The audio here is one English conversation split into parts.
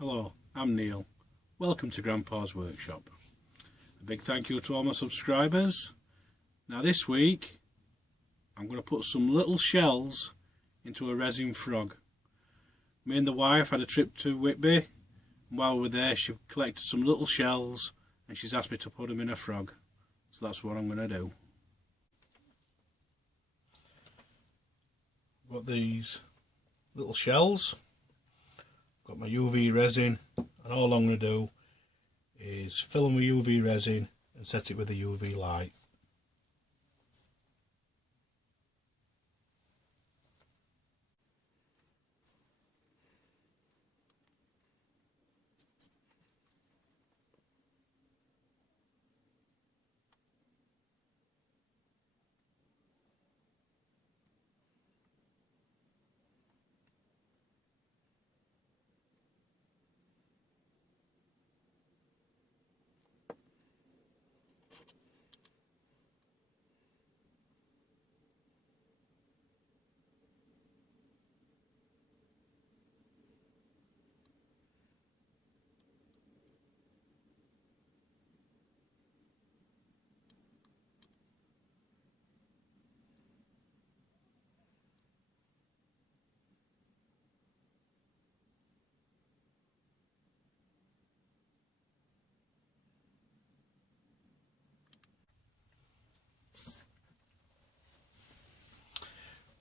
Hello, I'm Neil. Welcome to Grandpa's Workshop. A big thank you to all my subscribers. Now this week I'm going to put some little shells into a resin frog. Me and the wife had a trip to Whitby, and while we were there she collected some little shells and she's asked me to put them in a frog. So that's what I'm going to do. Got these little shells, got my UV resin, and all I'm going to do is fill them with UV resin and set it with a UV light.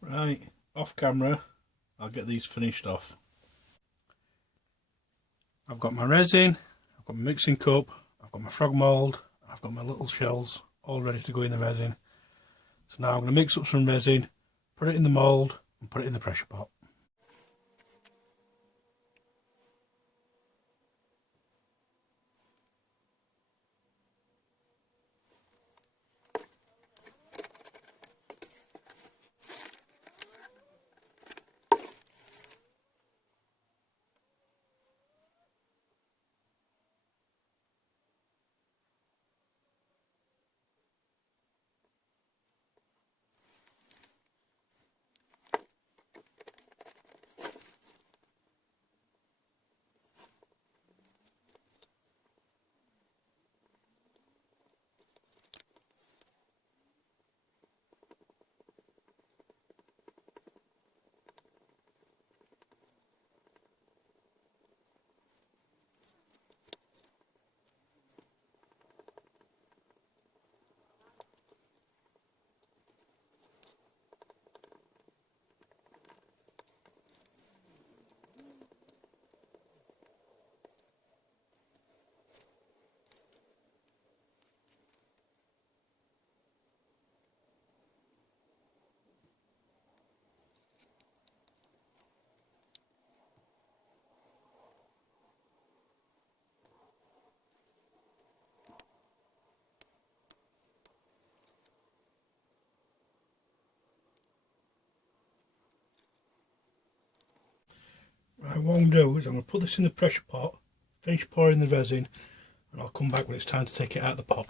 Right, off camera I'll get these finished off. I've got my resin, I've got my mixing cup, I've got my frog mould, I've got my little shells all ready to go in the resin. So now I'm going to mix up some resin, put it in the mould and put it in the pressure pot. Right, what I'm going to do is I'm going to put this in the pressure pot, finish pouring the resin, and I'll come back when it's time to take it out of the pot.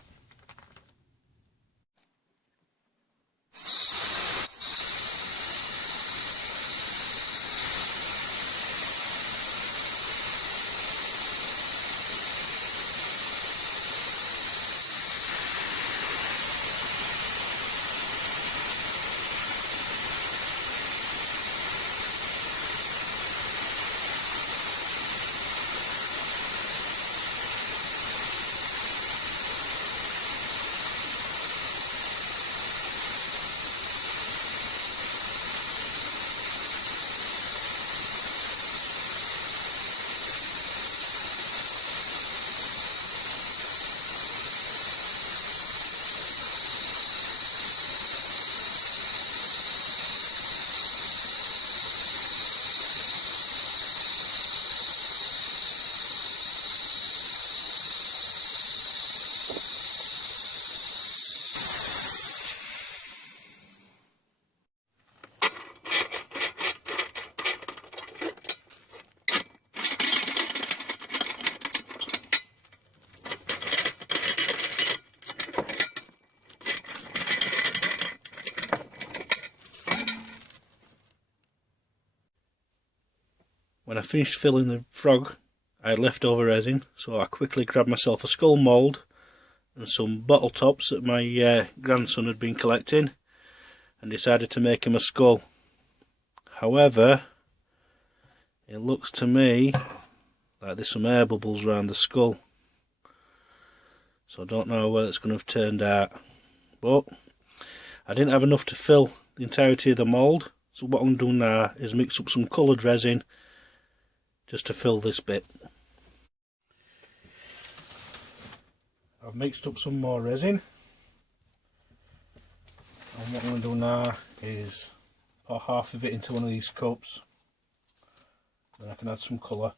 When I finished filling the frog, I had leftover resin, so I quickly grabbed myself a skull mould and some bottle tops that my grandson had been collecting and decided to make him a skull. However, it looks to me like there's some air bubbles around the skull, so I don't know whether it's going to have turned out. But I didn't have enough to fill the entirety of the mould, so what I'm doing now is mix up some coloured resin just to fill this bit. I've mixed up some more resin, and what I'm going to do now is pour half of it into one of these cups, then I can add some colour.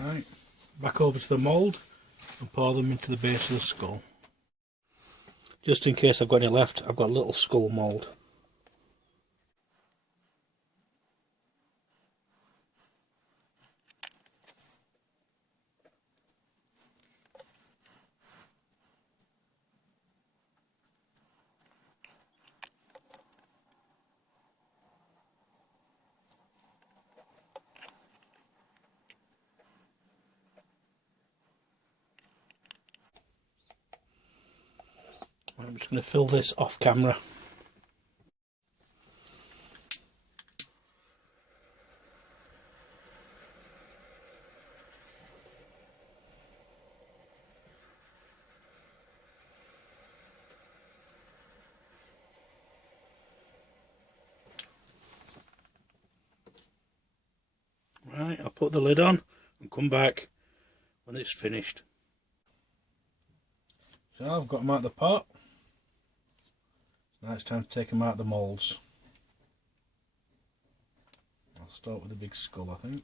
Right, back over to the mould and pour them into the base of the skull. Just in case I've got any left, I've got a little skull mould. I'm just going to fill this off camera. Right, I'll put the lid on and come back when it's finished. So I've got them out of the pot. Now it's time to take them out of the moulds. I'll start with the big skull, I think.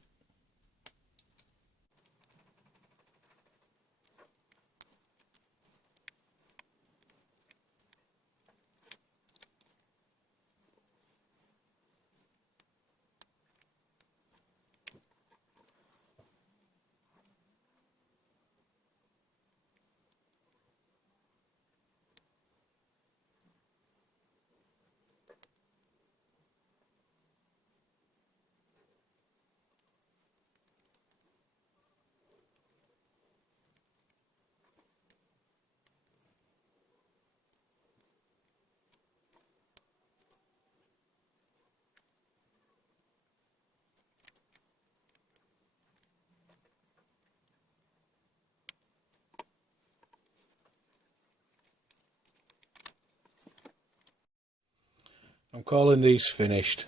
I'm calling these finished.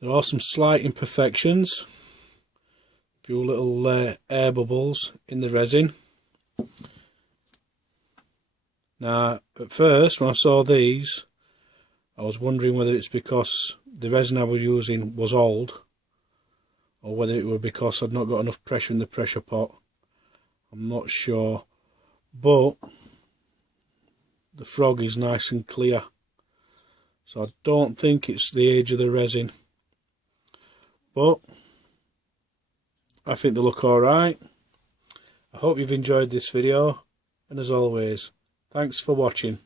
There are some slight imperfections, a few little air bubbles in the resin. Now at first when I saw these I was wondering whether it's because the resin I was using was old or whether it were because I'd not got enough pressure in the pressure pot. I'm not sure, but the frog is nice and clear. So I don't think it's the age of the resin, but I think they look alright. I hope you've enjoyed this video, and as always, thanks for watching.